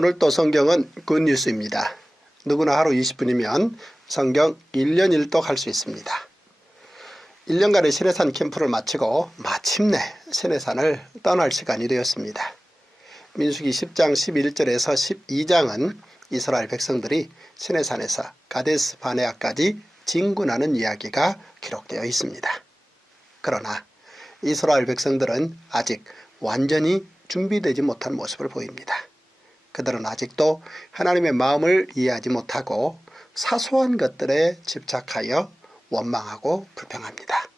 오늘 또 성경은 굿뉴스입니다. 누구나 하루 20분이면 성경 1년 1독 할 수 있습니다. 1년간의 시내산 캠프를 마치고 마침내 시내산을 떠날 시간이 되었습니다. 민수기 10장 11절에서 12장은 이스라엘 백성들이 시내산에서 가데스 바네아까지 진군하는 이야기가 기록되어 있습니다. 그러나 이스라엘 백성들은 아직 완전히 준비되지 못한 모습을 보입니다. 그들은 아직도 하나님의 마음을 이해하지 못하고 사소한 것들에 집착하여 원망하고 불평합니다.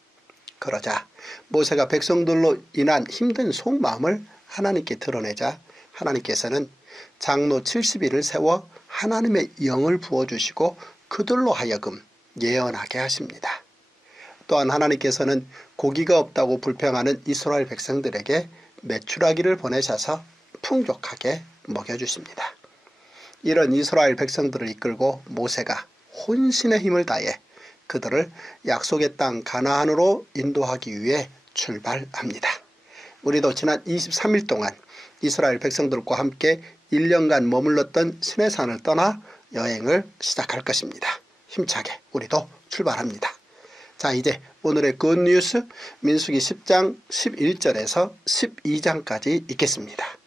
그러자 모세가 백성들로 인한 힘든 속마음을 하나님께 드러내자 하나님께서는 장로 70일을 세워 하나님의 영을 부어주시고 그들로 하여금 예언하게 하십니다. 또한 하나님께서는 고기가 없다고 불평하는 이스라엘 백성들에게 메추라기를 보내셔서 풍족하게 먹여주십니다. 이런 이스라엘 백성들을 이끌고 모세가 혼신의 힘을 다해 그들을 약속의 땅 가나안으로 인도하기 위해 출발합니다. 우리도 지난 23일 동안 이스라엘 백성들과 함께 1년간 머물렀던 시내산을 떠나 여행을 시작할 것입니다. 힘차게 우리도 출발합니다. 자, 이제 오늘의 굿뉴스 민수기 10장 11절에서 12장까지 읽겠습니다.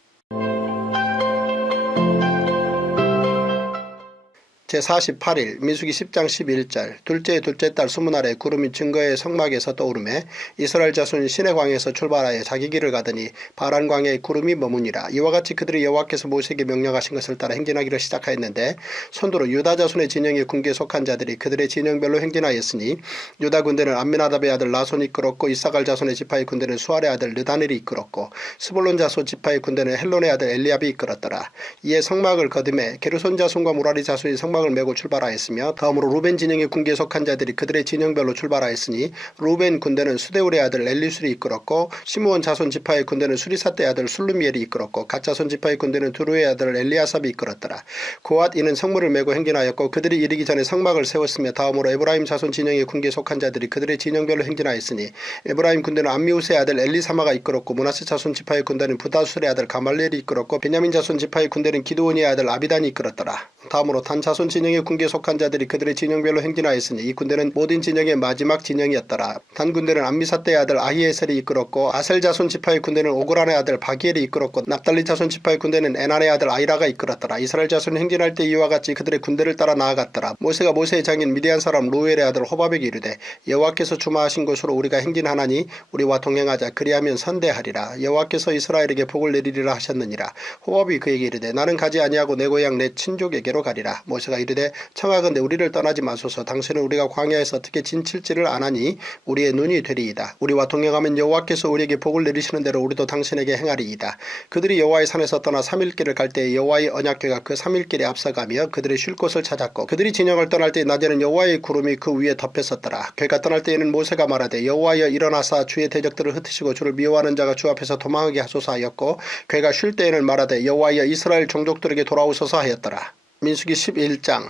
제48일 민수기 10장 11절 둘째 달 20날에 구름이 증거의 성막에서 떠오르매 이스라엘 자손이 시내광에서 출발하여 자기 길을 가더니 바란 광야에 구름이 머무니라. 이와 같이 그들이 여호와께서 모세에게 명령하신 것을 따라 행진하기를 시작하였는데 손도로 유다 자손의 진영의 군기에 속한 자들이 그들의 진영별로 행진하였으니 유다 군대는 암미나답의 아들 나손이 이끌었고 이사갈 자손의 지파의 군대는 수알의 아들 르다넬이 이끌었고 스불론 자손 지파의 군대는 헬론의 아들 엘리압이 이끌었더라. 이에 성막을 거듭해 게르손 자손과 무라리 자손이 성막을 메고 출발하였으며 다음으로 루벤 진영의 군기에 속한 자들이 그들의 진영별로 출발하였으니 루벤 군대는 수데울의 아들 엘리술이 이끌었고 시므온 자손 지파의 군대는 수리사떼의 아들 술루미엘이 이끌었고 갓 자손 지파의 군대는 두루의 아들 엘리아삽이 이끌었더라. 고앗 이는 성물을 메고 행진하였고 그들이 이르기 전에 성막을 세웠으며 다음으로 에브라임 자손 진영의 군기에 속한 자들이 그들의 진영별로 행진하였으니 에브라임 군대는 암미우스의 아들 엘리사마가 이끌었고 므낫세 자손 지파의 군대는 부다술의 아들 가말리엘이 이끌었고 베냐민 자손 지파의 군대는 기드오니의 아들 아비단이 이끌었더라. 다음으로 단 자손 진영의 군기에 속한 자들이 그들의 진영별로 행진하였으니 이 군대는 모든 진영의 마지막 진영이었더라. 단 군대는 암미사떼의 아들 아히에셀이 이끌었고 아셀 자손 지파의 군대는 오그란의 아들 바기엘이 이끌었고 납달리 자손 지파의 군대는 에난의 아들 아이라가 이끌었더라. 이스라엘 자손은 행진할 때 이와 같이 그들의 군대를 따라 나아갔더라. 모세가 모세의 장인 미디안 사람 루엘의 아들 호밥에게 이르되 여호와께서 주마하신 곳으로 우리가 행진하나니 우리와 동행하자. 그리하면 선대하리라. 여호와께서 이스라엘에게 복을 내리리라 하셨느니라. 호밥이 그에게 이르되 나는 가지 아니하고 내 고향 내 친족에게로 가리라. 모세가 이르되 청하건대 우리를 떠나지 마소서. 당신은 우리가 광야에서 어떻게 진칠지를 아나니 우리의 눈이 되리이다. 우리와 동행하면 여호와께서 우리에게 복을 내리시는 대로 우리도 당신에게 행하리이다. 그들이 여호와의 산에서 떠나 3일길을 갈 때에 여호와의 언약궤가 그 3일길에 앞서가며 그들이 쉴 곳을 찾았고 그들이 진영을 떠날 때 낮에는 여호와의 구름이 그 위에 덮였었더라. 궤가 떠날 때에는 모세가 말하되 여호와여 일어나사 주의 대적들을 흩으시고 주를 미워하는 자가 주 앞에서 도망하게 하소서 하였고 궤가 쉴 때에는 말하되 여호와여 이스라엘 종족들에게 돌아오소서 하였더라. 민수기 11장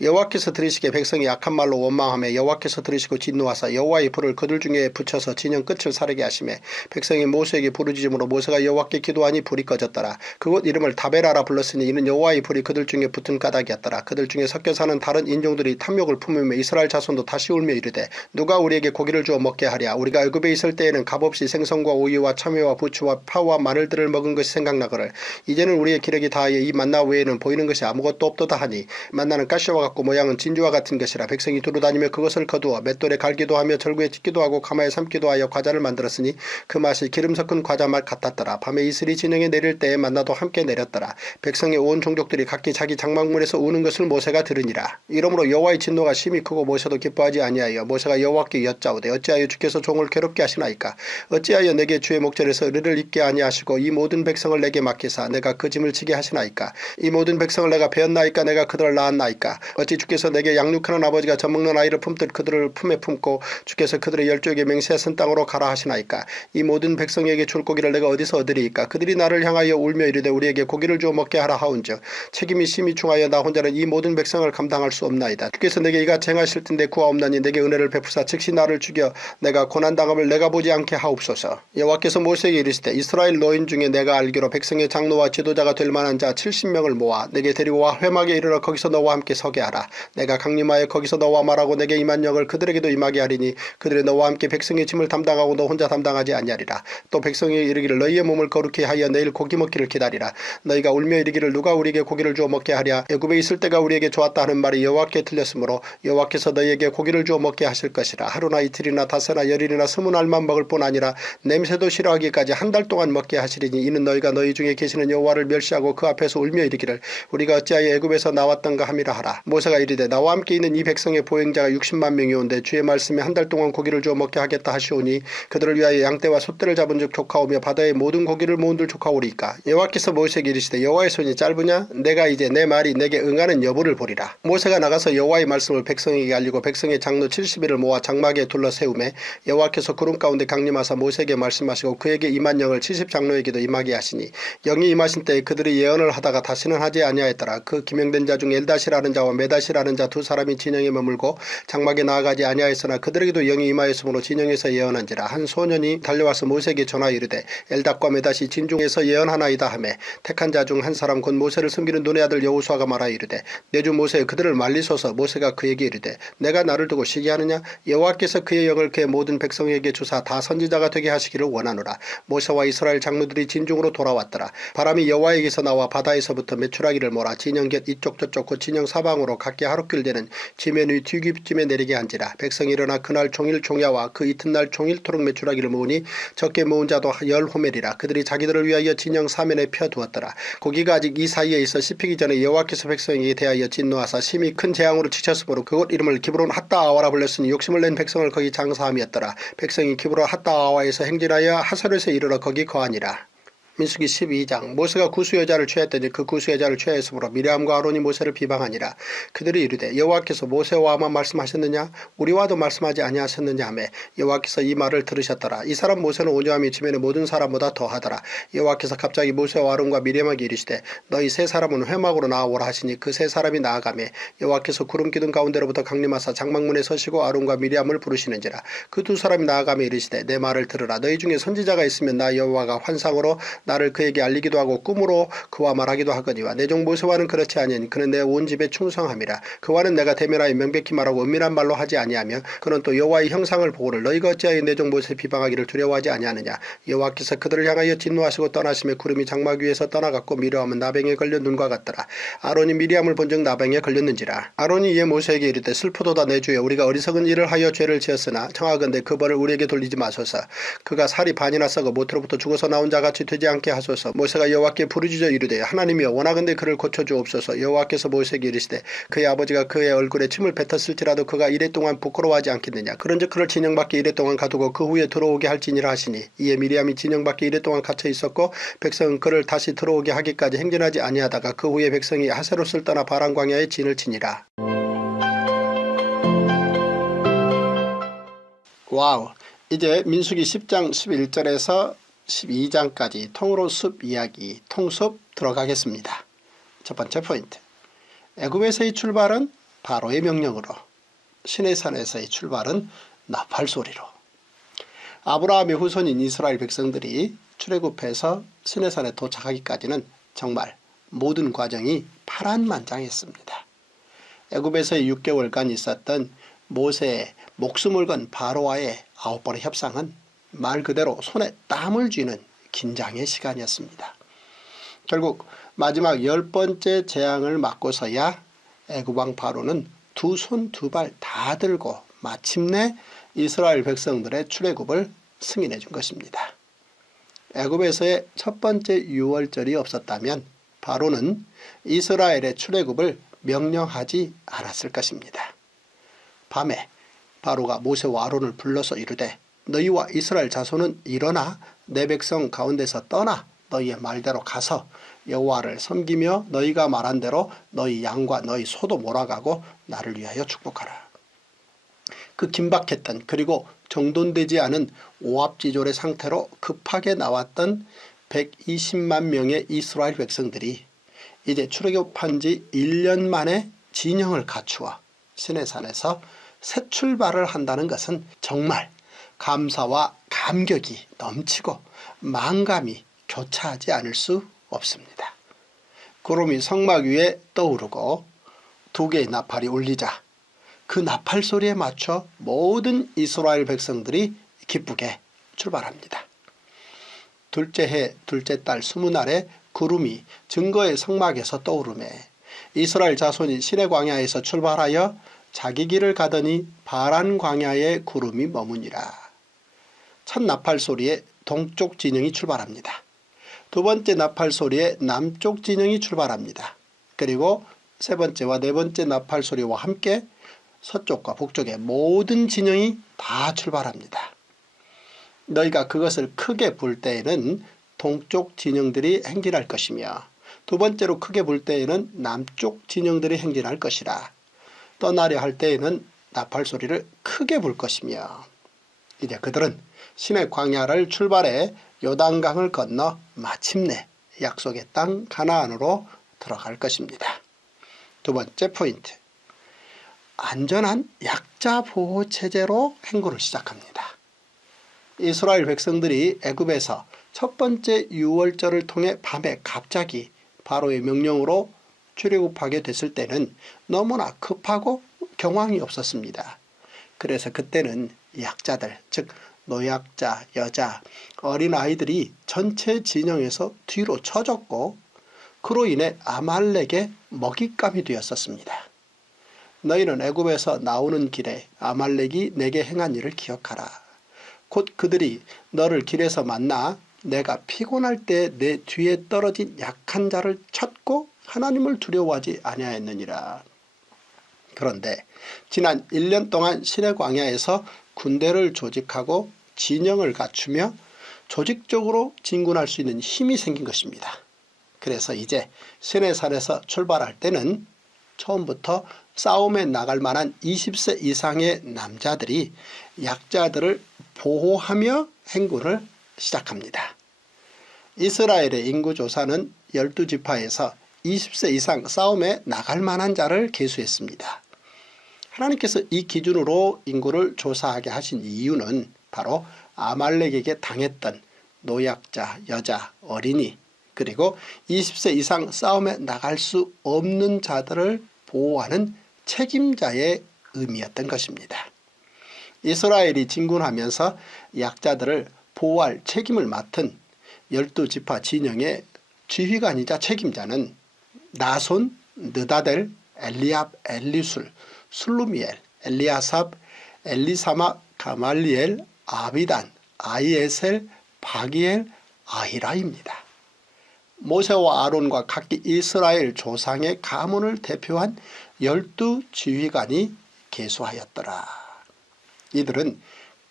여호와께서 들으시기에 백성이 악한 말로 원망하며 여호와께서 들으시고 진노하사 여호와의 불을 그들 중에 붙여서 진영 끝을 사르게 하시매 백성이 모세에게 부르짖음으로 모세가 여호와께 기도하니 불이 꺼졌더라. 그곳 이름을 다베라라 불렀으니 이는 여호와의 불이 그들 중에 붙은 까닭이었더라. 그들 중에 섞여 사는 다른 인종들이 탐욕을 품으며 이스라엘 자손도 다시 울며 이르되 누가 우리에게 고기를 주어 먹게 하랴. 우리가 애굽에 있을 때에는 값없이 생선과 오이와 참외와 부추와 파와 마늘들을 먹은 것이 생각나거늘 이제는 우리의 기력이 다하여 이 만나 외에는 보이는 것이 아무것도 없도다 하니 만나는 가시와 같고 모양은 진주와 같은 것이라. 백성이 두루다니며 그것을 거두어 맷돌에 갈기도 하며 절구에 찢기도 하고 가마에 삶기도 하여 과자를 만들었으니 그 맛이 기름 섞은 과자 맛 같았더라. 밤에 이슬이 진영에 내릴 때에 만나도 함께 내렸더라. 백성의 온 종족들이 각기 자기 장막문에서 우는 것을 모세가 들으니라. 이러므로 여호와의 진노가 심히 크고 모세도 기뻐하지 아니하여 모세가 여호와께 여짜오되 어찌하여 주께서 종을 괴롭게 하시나이까. 어찌하여 내게 주의 목전에서 의를 입게 아니하시고 이 모든 백성을 내게 맡기사 내가 그 짐을 지게 하시나이까. 이 모든 백성을 내가 베었나이까. 내가 그들을 낳았나이까. 어찌 주께서 내게 양육하는 아버지가 젖먹는 아이를 품듯 그들을 품에 품고 주께서 그들의 열조에게 맹세하신 땅으로 가라 하시나이까. 이 모든 백성에게 줄 고기를 내가 어디서 얻으리이까. 그들이 나를 향하여 울며 이르되 우리에게 고기를 주어 먹게 하라 하온즉 책임이 심히 중하여 나 혼자는 이 모든 백성을 감당할 수 없나이다. 주께서 내게 이같이 행하실 텐데 구하옵나니 내게 은혜를 베푸사 즉시 나를 죽여 내가 고난당함을 내가 보지 않게 하옵소서. 여호와께서 모세에게 이르시되 이스라엘 노인 중에 내가 알기로 백성의 장로와 지도자가 될 만한 자 70명을 모아 내게 데리고 와 회막에 이르러 거기서 너와 함께 서게 하라. 내가 강림하여 거기서 너와 말하고 내게 임한 영을 그들에게도 임하게 하리니 그들이 너와 함께 백성의 짐을 담당하고 너 혼자 담당하지 아니하리라. 또 백성이 이르기를 너희의 몸을 거룩히 하여 내일 고기 먹기를 기다리라. 너희가 울며 이르기를 누가 우리에게 고기를 주어 먹게 하랴. 애굽에 있을 때가 우리에게 좋았다 하는 말이 여호와께 들렸으므로 여호와께서 너희에게 고기를 주어 먹게 하실 것이라. 하루나 이틀이나 닷새나 열일이나 20날만 먹을 뿐 아니라 냄새도 싫어하기까지 한 달 동안 먹게 하시리니 이는 너희가 너희 중에 계시는 여호와를 멸시하고 그 앞에서 울며 이르기를 우리가 어찌하여 애굽에서 나왔던가 함이라 하라. 모세가 이르되 나와 함께 있는 이 백성의 보행자가 60만 명이 온데 주의 말씀에 한 달 동안 고기를 주어 먹게 하겠다 하시오니 그들을 위하여 양떼와 숫대를 잡은즉 조카오며 바다의 모든 고기를 모은들 조카오리이까. 여호와께서 모세에게 이르시되 여호와의 손이 짧으냐. 내가 이제 내 말이 내게 응하는 여부를 보리라. 모세가 나가서 여호와의 말씀을 백성에게 알리고 백성의 장로 70일을 모아 장막에 둘러 세우매 여호와께서 구름 가운데 강림하사 모세에게 말씀하시고 그에게 임한 영을 70장로에게도 임하게 하시니 영이 임하신 때에 그들이 예언을 하다가 다시는 하지 아니하였더라. 그 기명된 자 중 엘다시라는 자와 메다시라는 자 두 사람이 진영에 머물고 장막에 나아가지 아니하였으나 그들에게도 영이 임하였으므로 진영에서 예언한지라. 한 소년이 달려와서 모세에게 전하 이르되 엘닥과 메다시 진중에서 예언하나이다 하매 택한 자 중 한 사람 곧 모세를 섬기는 눈의 아들 여호수아가 말하 이르되 내 주 모세 그들을 말리소서. 모세가 그에게 이르되 내가 나를 두고 시기하느냐. 여호와께서 그의 영을 그의 모든 백성에게 주사 다 선지자가 되게 하시기를 원하노라. 모세와 이스라엘 장로들이 진중으로 돌아왔더라. 바람이 여호와에게서 나와 바다에서부터 메추라기를 몰아 진영 곁 이쪽 저쪽 곧 진영 사방으로 각기 하루길 되는 지면 위 뒤집쯤에 내리게 한지라. 백성이 일어나 그날 종일 종야와 그 이튿날 종일토록 메추라기를 모으니 적게 모은 자도 10호멜이라. 그들이 자기들을 위하여 진영 사면에 펴두었더라. 고기가 아직 이 사이에 있어 씹히기 전에 여호와께서 백성에게 대하여 진노하사 심히 큰 재앙으로 치셨으므로 그곳 이름을 기브론 핫다아와라 불렀으니 욕심을 낸 백성을 거기 장사함이었더라. 백성이 기브론 핫다아와에서 행진하여 하설에서 이르러 거기 거하니라. 민수기 12장. 모세가 구수 여자를 취하였더니 그 구수 여자를 취하였으므로 미리암과 아론이 모세를 비방하니라. 그들이 이르되 여호와께서 모세와만 말씀하셨느냐 우리와도 말씀하지 아니하셨느냐 하매 여호와께서 이 말을 들으셨더라. 이 사람 모세는 온유함이 지면의 모든 사람보다 더하더라. 여호와께서 갑자기 모세와 아론과 미리암에게 이르시되 너희 세 사람은 회막으로 나아오라 하시니 그 세 사람이 나아가매 여호와께서 구름 기둥 가운데로부터 강림하사 장막문에 서시고 아론과 미리암을 부르시는지라. 그 두 사람이 나아가며 이르시되 내 말을 들으라. 너희 중에 선지자가 있으면 나 여호와가 환상으로 나를 그에게 알리기도 하고 꿈으로 그와 말하기도 하거니와 내 종 모세와는 그렇지 아니하니 그는 내 온 집에 충성함이라. 그와는 내가 대면하여 명백히 말하고 은밀한 말로 하지 아니하며 그는 또 여호와의 형상을 보고를 너희가 어찌하여 내 종 모세 비방하기를 두려워하지 아니하느냐. 여호와께서 그들을 향하여 진노하시고 떠나심에 구름이 장막 위에서 떠나갔고 미리암은 나병에 걸려 눈과 같더라. 아론이 미리암을 본즉 나병에 걸렸는지라. 아론이 이에 모세에게 이르되 슬프도다 내 주여 우리가 어리석은 일을 하여 죄를 지었으나 청하건대 그 벌을 우리에게 돌리지 마소서. 그가 살이 반이나 썩어 모태로부터 죽어서 나온 자같이 되지 않게 하소서. 모세가 여호와께 부르짖어 이르되 하나님이여 원하건대 그를 고쳐주옵소서. 여호와께서 모세에게 이르시되 그의 아버지가 그의 얼굴에 침을 뱉었을지라도 그가 이래 동안 부끄러워하지 않겠느냐. 그런즉 그를 진영 밖에 이래 동안 가두고 그 후에 들어오게 할지니라 하시니 이에 미리암이 진영 밖에 이래 동안 갇혀 있었고 백성은 그를 다시 들어오게 하기까지 행진하지 아니하다가 그 후에 백성이 하세롯을 떠나 바란 광야에 진을 치니라. 와우. 이제 민수기 10장 11절에서 12장까지 통으로 숲 이야기 통숲 들어가겠습니다. 첫 번째 포인트. 애굽에서의 출발은 바로의 명령으로, 시내산에서의 출발은 나팔소리로. 아브라함의 후손인 이스라엘 백성들이 출애굽해서 시내산에 도착하기까지는 정말 모든 과정이 파란만장했습니다. 애굽에서의 6개월간 있었던 모세의 목숨을 건 바로와의 9번의 협상은 말 그대로 손에 땀을 쥐는 긴장의 시간이었습니다. 결국 마지막 10번째 재앙을 맞고서야 애굽왕 바로는 두 손 두 발 다 들고 마침내 이스라엘 백성들의 출애굽을 승인해 준 것입니다. 애굽에서의 첫 번째 유월절이 없었다면 바로는 이스라엘의 출애굽을 명령하지 않았을 것입니다. 밤에 바로가 모세와 아론을 불러서 이르되 너희와 이스라엘 자손은 일어나 내 백성 가운데서 떠나 너희의 말대로 가서 여호와를 섬기며 너희가 말한 대로 너희 양과 너희 소도 몰아가고 나를 위하여 축복하라. 그 긴박했던 그리고 정돈되지 않은 오합지졸의 상태로 급하게 나왔던 120만 명의 이스라엘 백성들이 이제 출애굽한 지 1년 만에 진영을 갖추어 시내산에서 새 출발을 한다는 것은 정말 감사와 감격이 넘치고 만감이 교차하지 않을 수 없습니다. 구름이 성막 위에 떠오르고 두 개의 나팔이 울리자 그 나팔 소리에 맞춰 모든 이스라엘 백성들이 기쁘게 출발합니다. 둘째 해 둘째 달 20날에 구름이 증거의 성막에서 떠오르매 이스라엘 자손이 시내 광야에서 출발하여 자기 길을 가더니 바란 광야에 구름이 머무니라. 첫 나팔 소리에 동쪽 진영이 출발합니다. 두 번째 나팔 소리에 남쪽 진영이 출발합니다. 그리고 세 번째와 네 번째 나팔 소리와 함께 서쪽과 북쪽의 모든 진영이 다 출발합니다. 너희가 그것을 크게 불 때에는 동쪽 진영들이 행진할 것이며 두 번째로 크게 불 때에는 남쪽 진영들이 행진할 것이라. 떠나려 할 때에는 나팔 소리를 크게 불 것이며 이제 그들은 시내 광야를 출발해 요단강을 건너 마침내 약속의 땅 가나안으로 들어갈 것입니다. 두 번째 포인트. 안전한 약자 보호 체제로 행군을 시작합니다. 이스라엘 백성들이 애굽에서 첫 번째 유월절을 통해 밤에 갑자기 바로의 명령으로 출애굽하게 됐을 때는 너무나 급하고 경황이 없었습니다. 그래서 그때는 약자들, 즉 노약자, 여자, 어린아이들이 전체 진영에서 뒤로 처졌고 그로 인해 아말렉의 먹잇감이 되었었습니다. 너희는 애굽에서 나오는 길에 아말렉이 내게 행한 일을 기억하라. 곧 그들이 너를 길에서 만나 내가 피곤할 때 내 뒤에 떨어진 약한 자를 쳤고 하나님을 두려워하지 아니하였느니라. 그런데 지난 1년 동안 시내 광야에서 군대를 조직하고 진영을 갖추며 조직적으로 진군할 수 있는 힘이 생긴 것입니다. 그래서 이제 시내산에서 출발할 때는 처음부터 싸움에 나갈 만한 20세 이상의 남자들이 약자들을 보호하며 행군을 시작합니다. 이스라엘의 인구조사는 12지파에서 20세 이상 싸움에 나갈 만한 자를 계수했습니다. 하나님께서 이 기준으로 인구를 조사하게 하신 이유는 바로 아말렉에게 당했던 노약자, 여자, 어린이 그리고 20세 이상 싸움에 나갈 수 없는 자들을 보호하는 책임자의 의미였던 것입니다. 이스라엘이 진군하면서 약자들을 보호할 책임을 맡은 12지파 진영의 지휘관이자 책임자는 나손, 느다델, 엘리압, 엘리술, 술루미엘, 엘리아삽, 엘리사마, 가말리엘, 아비단, 아이에셀, 바기엘, 아히라입니다. 모세와 아론과 각기 이스라엘 조상의 가문을 대표한 12지휘관이 계수하였더라. 이들은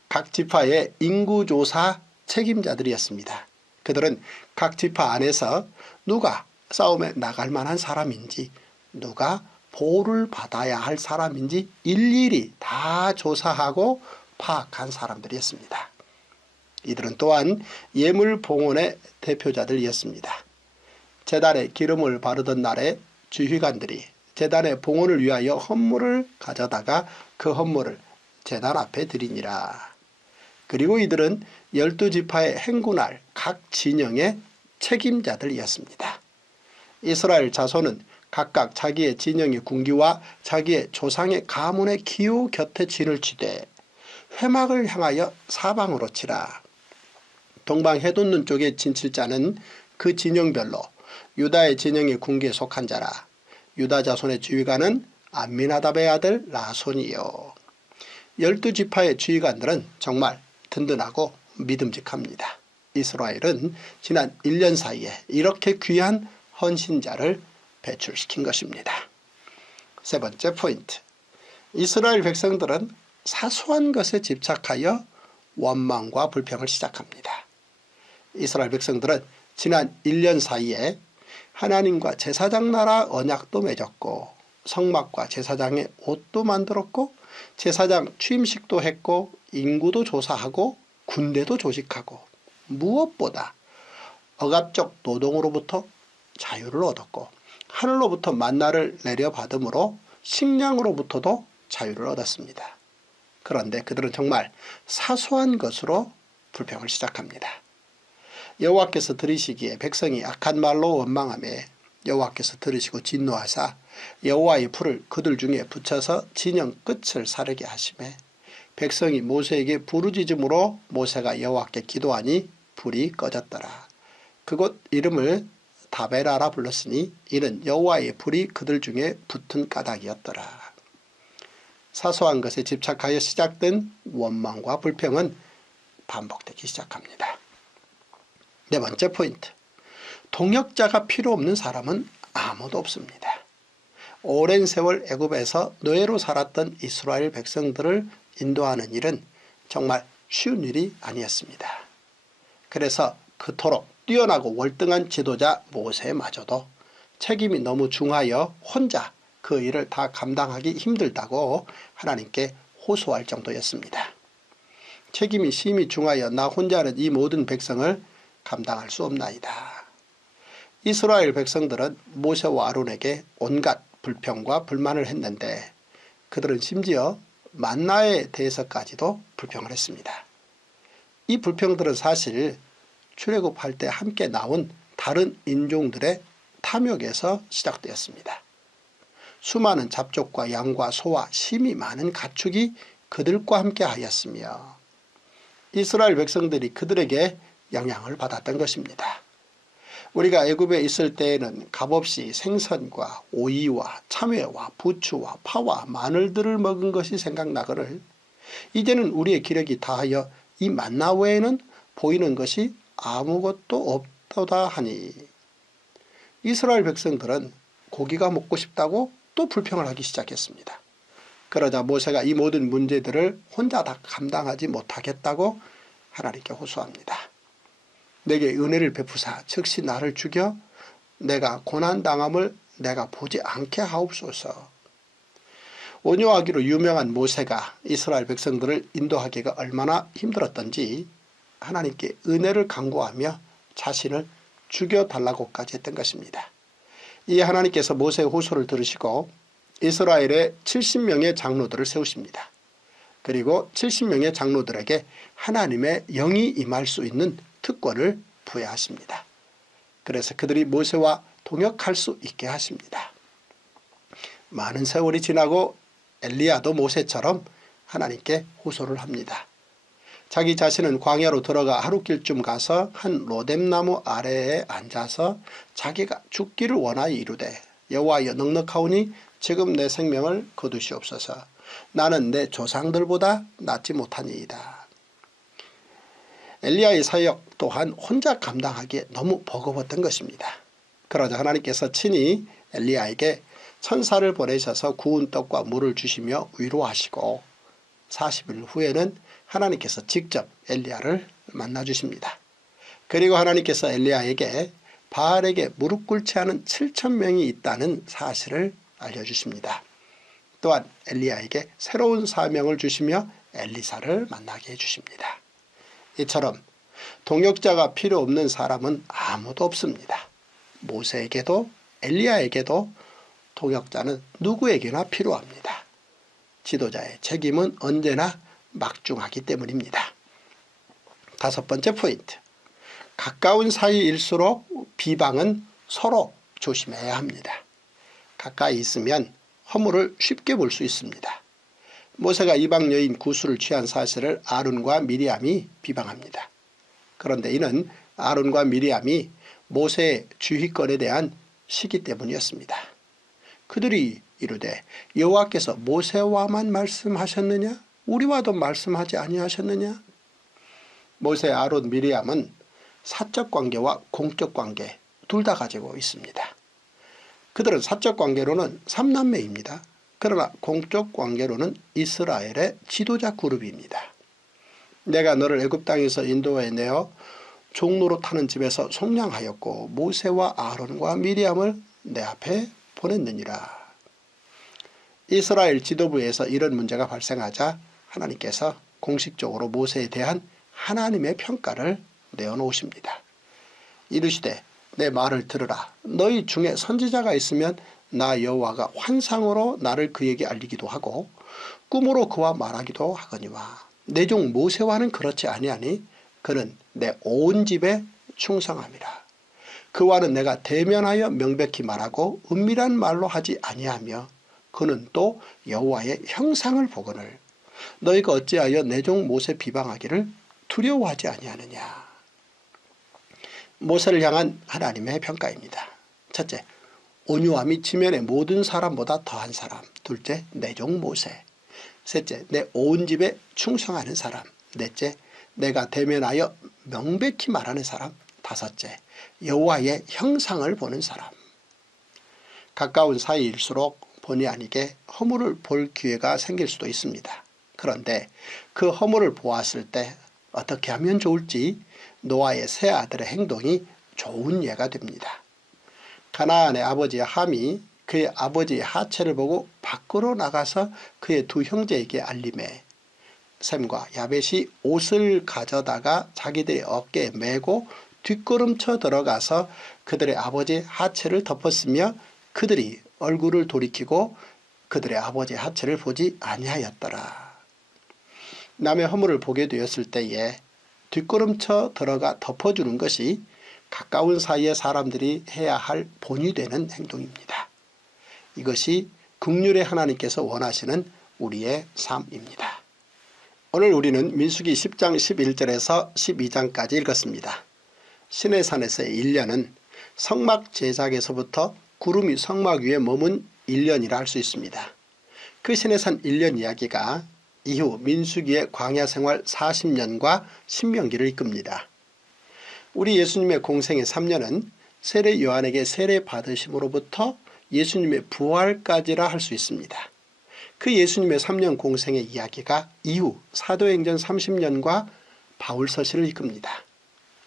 각 지파의 인구조사 책임자들이었습니다. 그들은 각 지파 안에서 누가 싸움에 나갈 만한 사람인지 누가 보호를 받아야 할 사람인지 일일이 다 조사하고 파악한 사람들이었습니다. 이들은 또한 예물봉헌의 대표자들이었습니다. 제단에 기름을 바르던 날에 지휘관들이 제단의 봉헌을 위하여 헌물을 가져다가 그 헌물을 제단 앞에 드리니라. 그리고 이들은 12지파에 행군할 각 진영의 책임자들이었습니다. 이스라엘 자손은 각각 자기의 진영의 군기와 자기의 조상의 가문의 기호 곁에 진을 치되 회막을 향하여 사방으로 치라. 동방 해돋는 쪽에 진칠 자는 그 진영별로 유다의 진영의 군기에 속한 자라. 유다 자손의 지휘관은 암미나답의 아들 라손이요. 12지파의 지휘관들은 정말 든든하고 믿음직합니다. 이스라엘은 지난 1년 사이에 이렇게 귀한 헌신자를 배출시킨 것입니다. 세 번째 포인트. 이스라엘 백성들은 사소한 것에 집착하여 원망과 불평을 시작합니다. 이스라엘 백성들은 지난 1년 사이에 하나님과 제사장 나라 언약도 맺었고 성막과 제사장의 옷도 만들었고 제사장 취임식도 했고 인구도 조사하고 군대도 조직하고 무엇보다 억압적 노동으로부터 자유를 얻었고 하늘로부터 만나를 내려받음으로 식량으로부터도 자유를 얻었습니다. 그런데 그들은 정말 사소한 것으로 불평을 시작합니다. 여호와께서 들으시기에 백성이 악한 말로 원망하며 여호와께서 들으시고 진노하사 여호와의 불을 그들 중에 붙여서 진영 끝을 사르게 하시매 백성이 모세에게 부르짖음으로 모세가 여호와께 기도하니 불이 꺼졌더라. 그곳 이름을 다베라라 불렀으니 이는 여호와의 불이 그들 중에 붙은 까닭이었더라. 사소한 것에 집착하여 시작된 원망과 불평은 반복되기 시작합니다. 네 번째 포인트. 동역자가 필요 없는 사람은 아무도 없습니다. 오랜 세월 애굽에서 노예로 살았던 이스라엘 백성들을 인도하는 일은 정말 쉬운 일이 아니었습니다. 그래서 그토록 뛰어나고 월등한 지도자 모세마저도 책임이 너무 중하여 혼자 그 일을 다 감당하기 힘들다고 하나님께 호소할 정도였습니다. 책임이 심히 중하여 나 혼자는 이 모든 백성을 감당할 수 없나이다. 이스라엘 백성들은 모세와 아론에게 온갖 불평과 불만을 했는데 그들은 심지어 만나에 대해서까지도 불평을 했습니다. 이 불평들은 사실 출애굽할 때 함께 나온 다른 인종들의 탐욕에서 시작되었습니다. 수많은 잡족과 양과 소와 심이 많은 가축이 그들과 함께 하였으며 이스라엘 백성들이 그들에게 영향을 받았던 것입니다. 우리가 애굽에 있을 때에는 값없이 생선과 오이와 참외와 부추와 파와 마늘들을 먹은 것이 생각나거늘 이제는 우리의 기력이 다하여 이 만나 외에는 보이는 것이 아무것도 없도다 하니 이스라엘 백성들은 고기가 먹고 싶다고 또 불평을 하기 시작했습니다. 그러자 모세가 이 모든 문제들을 혼자 다 감당하지 못하겠다고 하나님께 호소합니다. 내게 은혜를 베푸사 즉시 나를 죽여 내가 고난당함을 내가 보지 않게 하옵소서. 온유하기로 유명한 모세가 이스라엘 백성들을 인도하기가 얼마나 힘들었던지 하나님께 은혜를 간구하며 자신을 죽여달라고까지 했던 것입니다. 이 하나님께서 모세의 호소를 들으시고 이스라엘의 70명의 장로들을 세우십니다. 그리고 70명의 장로들에게 하나님의 영이 임할 수 있는 특권을 부여하십니다. 그래서 그들이 모세와 동역할 수 있게 하십니다. 많은 세월이 지나고 엘리야도 모세처럼 하나님께 호소를 합니다. 자기 자신은 광야로 들어가 하루길쯤 가서 한 로뎀나무 아래에 앉아서 자기가 죽기를 원하여 이르되 여호와여 넉넉하오니 지금 내 생명을 거두시옵소서. 나는 내 조상들보다 낫지 못하니이다. 엘리야의 사역 또한 혼자 감당하기에 너무 버거웠던 것입니다. 그러자 하나님께서 친히 엘리야에게 천사를 보내셔서 구운 떡과 물을 주시며 위로하시고 40일 후에는 하나님께서 직접 엘리야를 만나주십니다. 그리고 하나님께서 엘리야에게 바알에게 무릎 꿇지 않은 7,000명이 있다는 사실을 알려주십니다. 또한 엘리야에게 새로운 사명을 주시며 엘리사를 만나게 해주십니다. 이처럼 동역자가 필요 없는 사람은 아무도 없습니다. 모세에게도 엘리야에게도 동역자는 누구에게나 필요합니다. 지도자의 책임은 언제나 막중하기 때문입니다. 다섯 번째 포인트. 가까운 사이일수록 비방은 서로 조심해야 합니다. 가까이 있으면 허물을 쉽게 볼 수 있습니다. 모세가 이방 여인 구스를 취한 사실을 아론과 미리암이 비방합니다. 그런데 이는 아론과 미리암이 모세의 주휘권에 대한 시기 때문이었습니다. 그들이 이르되 여호와께서 모세와만 말씀하셨느냐? 우리와도 말씀하지 아니하셨느냐? 모세, 아론, 미리암은 사적 관계와 공적 관계 둘 다 가지고 있습니다. 그들은 사적 관계로는 3남매입니다. 그러나 공적 관계로는 이스라엘의 지도자 그룹입니다. 내가 너를 애굽 땅에서 인도해 내어 종노릇하는 집에서 속량하였고 모세와 아론과 미리암을 내 앞에 보냈느니라. 이스라엘 지도부에서 이런 문제가 발생하자 하나님께서 공식적으로 모세에 대한 하나님의 평가를 내어놓으십니다. 이르시되 내 말을 들으라. 너희 중에 선지자가 있으면 나 여호와가 환상으로 나를 그에게 알리기도 하고 꿈으로 그와 말하기도 하거니와 내 종 모세와는 그렇지 아니하니 그는 내 온 집에 충성함이라. 그와는 내가 대면하여 명백히 말하고 은밀한 말로 하지 아니하며 그는 또 여호와의 형상을 보거늘 너희가 어찌하여 내 종 모세 비방하기를 두려워하지 아니하느냐. 모세를 향한 하나님의 평가입니다. 첫째, 온유함이 지면의 모든 사람보다 더한 사람. 둘째, 내 종 모세. 셋째, 내 온 집에 충성하는 사람. 넷째, 내가 대면하여 명백히 말하는 사람. 다섯째, 여호와의 형상을 보는 사람. 가까운 사이일수록 본의 아니게 허물을 볼 기회가 생길 수도 있습니다. 그런데 그 허물을 보았을 때 어떻게 하면 좋을지 노아의 세 아들의 행동이 좋은 예가 됩니다. 가나안의 아버지 함이 그의 아버지의 하체를 보고 밖으로 나가서 그의 두 형제에게 알림해 셈과 야벳이 옷을 가져다가 자기들의 어깨에 메고 뒷걸음쳐 들어가서 그들의 아버지의 하체를 덮었으며 그들이 얼굴을 돌이키고 그들의 아버지의 하체를 보지 아니하였더라. 남의 허물을 보게 되었을 때에 뒷걸음쳐 들어가 덮어주는 것이 가까운 사이의 사람들이 해야 할 본이 되는 행동입니다. 이것이 긍휼의 하나님께서 원하시는 우리의 삶입니다. 오늘 우리는 민수기 10장 11절에서 12장까지 읽었습니다. 시내산에서의 1년은 성막 제작에서부터 구름이 성막 위에 머문 1년이라 할 수 있습니다. 그 시내산 1년 이야기가 이후 민수기의 광야생활 40년과 신명기를 이끕니다. 우리 예수님의 공생의 3년은 세례 요한에게 세례 받으심으로부터 예수님의 부활까지라 할 수 있습니다. 그 예수님의 3년 공생의 이야기가 이후 사도행전 30년과 바울서시를 이끕니다.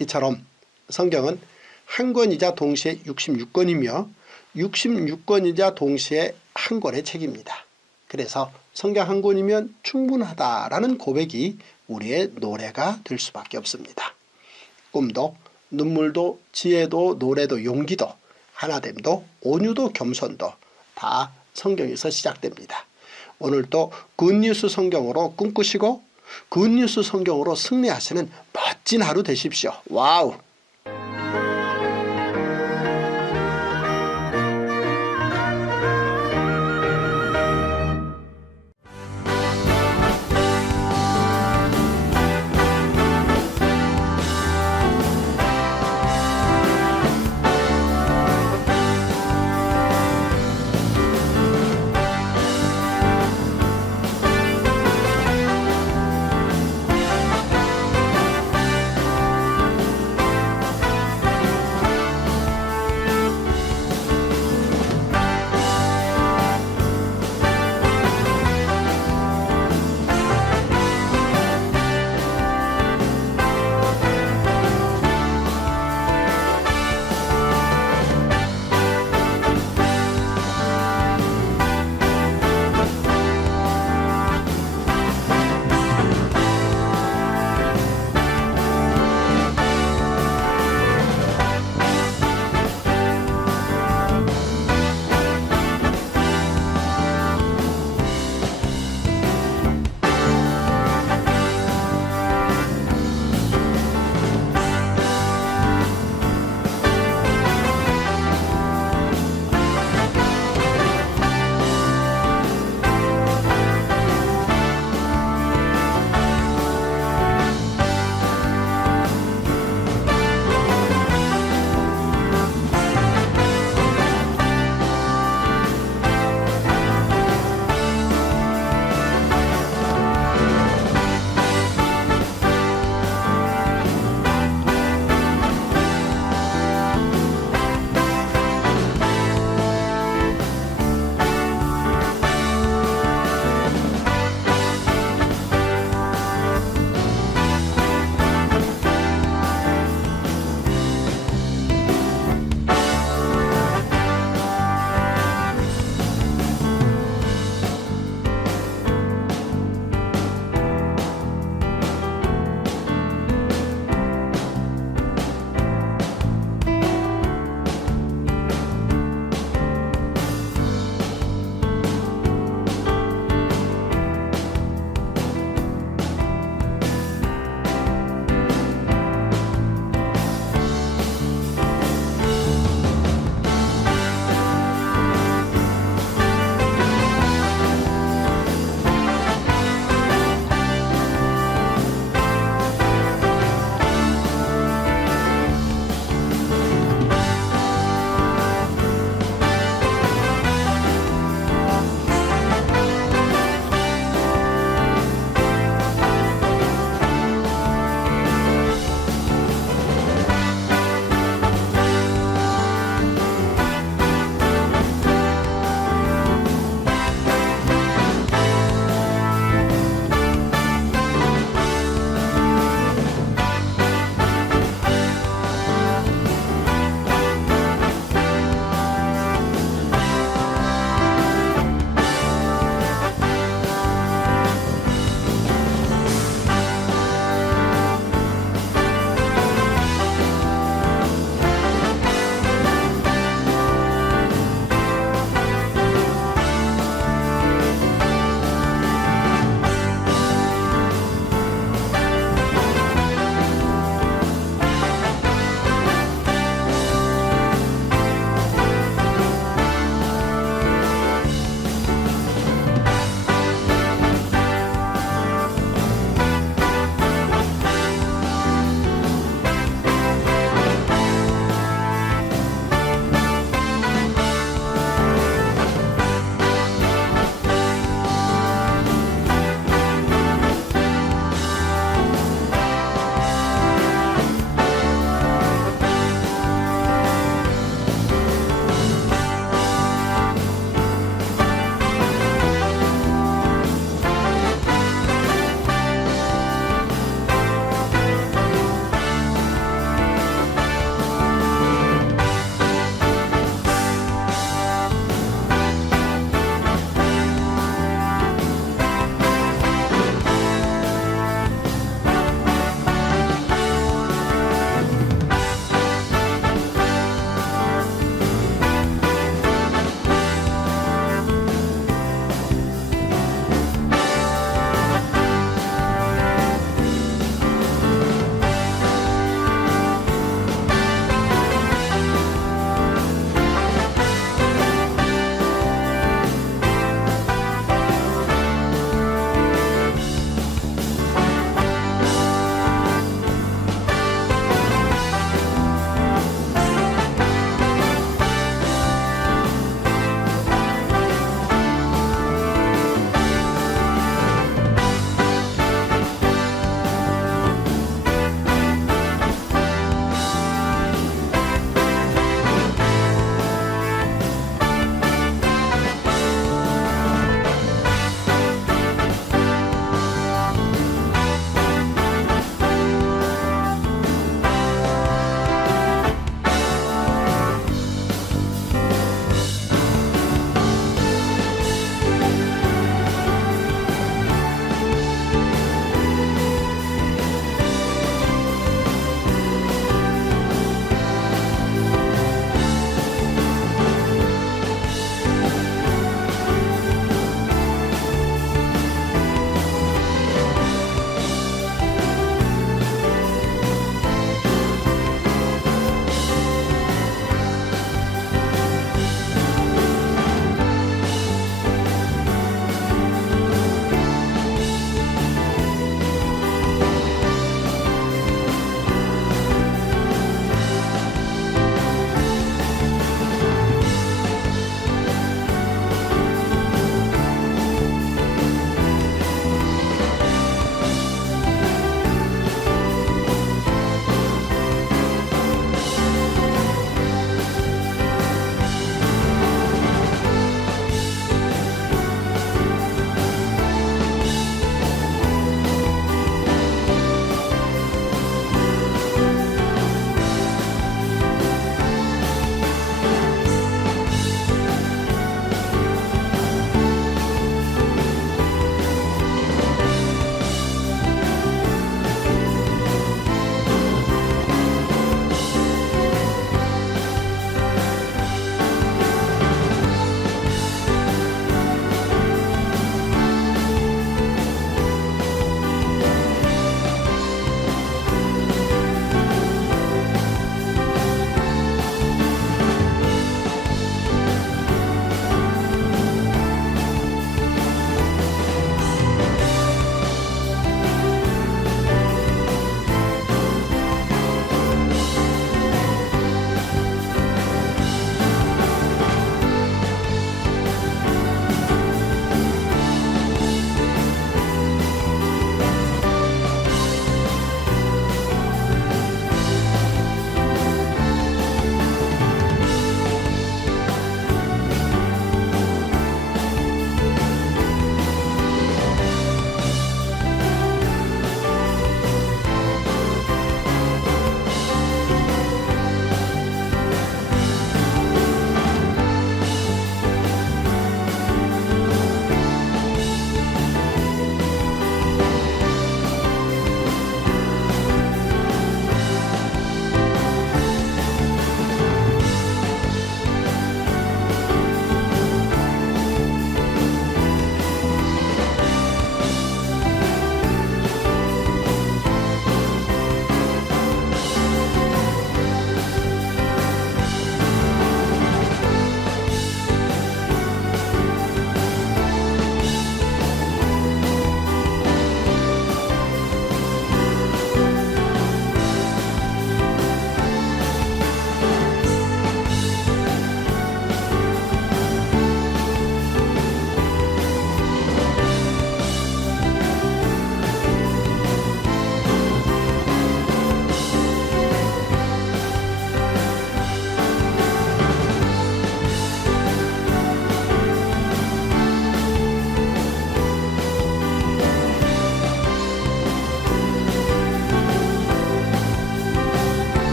이처럼 성경은 한 권이자 동시에 66권이며 66권이자 동시에 한 권의 책입니다. 그래서 성경 한 권이면 충분하다라는 고백이 우리의 노래가 될 수밖에 없습니다. 꿈도 눈물도 지혜도 노래도 용기도 하나됨도 온유도 겸손도 다 성경에서 시작됩니다. 오늘도 굿뉴스 성경으로 꿈꾸시고 굿뉴스 성경으로 승리하시는 멋진 하루 되십시오. 와우!